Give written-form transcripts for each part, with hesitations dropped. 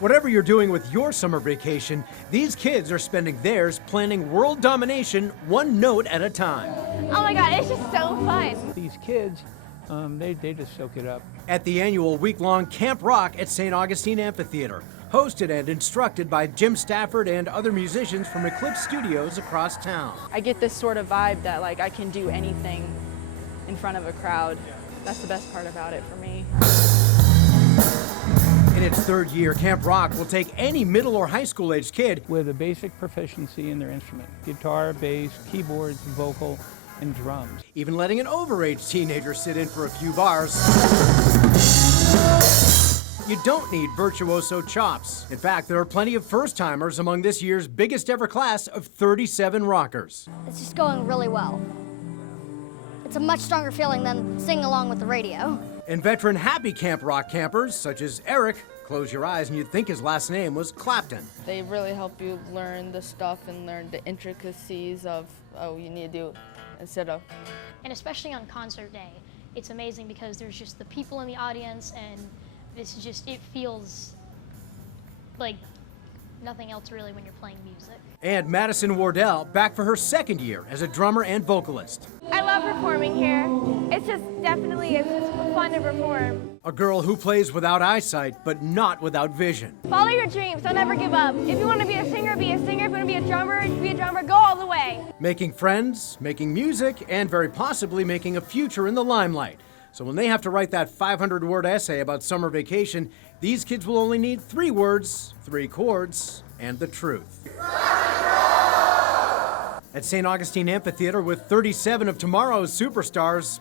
Whatever you're doing with your summer vacation, these kids are spending theirs planning world domination one note at a time. Oh my God, it's just so fun. These kids, they just soak it up. At the annual week-long Camp Rock at St. Augustine Amphitheater, hosted and instructed by Jim Stafford and other musicians from Eclipse Studios across town. I get this sort of vibe that like I can do anything in front of a crowd. That's the best part about it for me. In its third year, Camp Rock will take any middle or high school-aged kid With a basic proficiency in their instrument: guitar, bass, keyboards, vocal, and drums. even letting an overage teenager sit in for a few bars. You don't need virtuoso chops. In fact, there are plenty of first-timers among this year's biggest ever class of 37 rockers. It's just going really well. It's a much stronger feeling than singing along with the radio. And veteran Happy Camp Rock campers, such as Eric, close your eyes and you'd think his last name was Clapton. They really help you learn the stuff and learn the intricacies of, oh, you need to do instead of. And especially on concert day, it's amazing because there's just the people in the audience, and it's just, it feels like nothing else really when you're playing music. And Madison Wardell, back for her second year as a drummer and vocalist. I love performing here. It's just definitely it's fun to perform. A girl who plays without eyesight, but not without vision. Follow your dreams, don't ever give up. If you want to be a singer, be a singer. If you want to be a drummer, go all the way. Making friends, making music, and very possibly making a future in the limelight. So when they have to write that 500-word essay about summer vacation, these kids will only need 3 words, 3 chords, and the truth. At St. Augustine Amphitheater with 37 of tomorrow's superstars,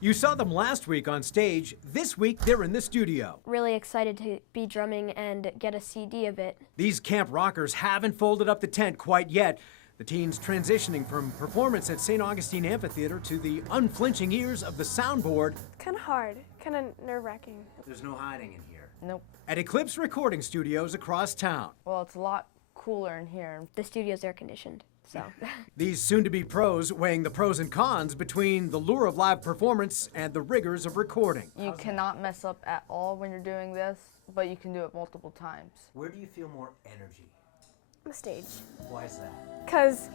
you saw them last week on stage. This week, they're in the studio. Really excited to be drumming and get a CD of it. These Camp Rockers haven't folded up the tent quite yet. The teens transitioning from performance at St. Augustine Amphitheater to the unflinching ears of the soundboard. Kind of hard, kind of nerve-wracking. There's no hiding in here. Nope. At Eclipse Recording Studios across town. Well, it's a lot cooler in here. The studio's air conditioned, so. These soon-to-be pros weighing the pros and cons between the lure of live performance and the rigors of recording. You cannot mess up at all when you're doing this, but you can do it multiple times. Where do you feel more energy? The stage. Why is that? Because,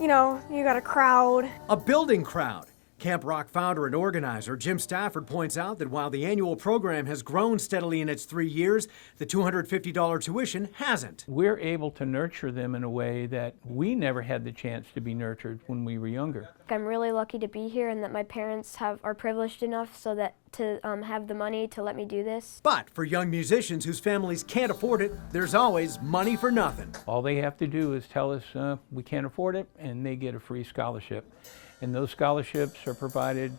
you know, you got a crowd. A building crowd. Camp Rock founder and organizer Jim Stafford points out that while the annual program has grown steadily in its 3 years, the $250 tuition hasn't. We're able to nurture them in a way that we never had the chance to be nurtured when we were younger. I'm really lucky to be here and that my parents are privileged enough so that to have the money to let me do this. But for young musicians whose families can't afford it, there's always money for nothing. All they have to do is tell us we can't afford it, and they get a free scholarship. And those scholarships are provided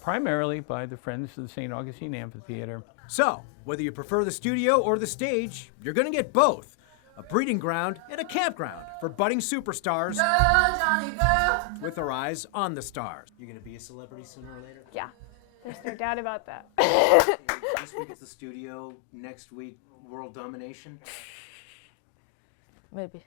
primarily by the Friends of the St. Augustine Amphitheater. So, whether you prefer the studio or the stage, you're going to get both. A breeding ground and a campground for budding superstars with their eyes on the stars. You're going to be a celebrity sooner or later? Yeah, there's no doubt about that. This week it's the studio, next week world domination. Maybe.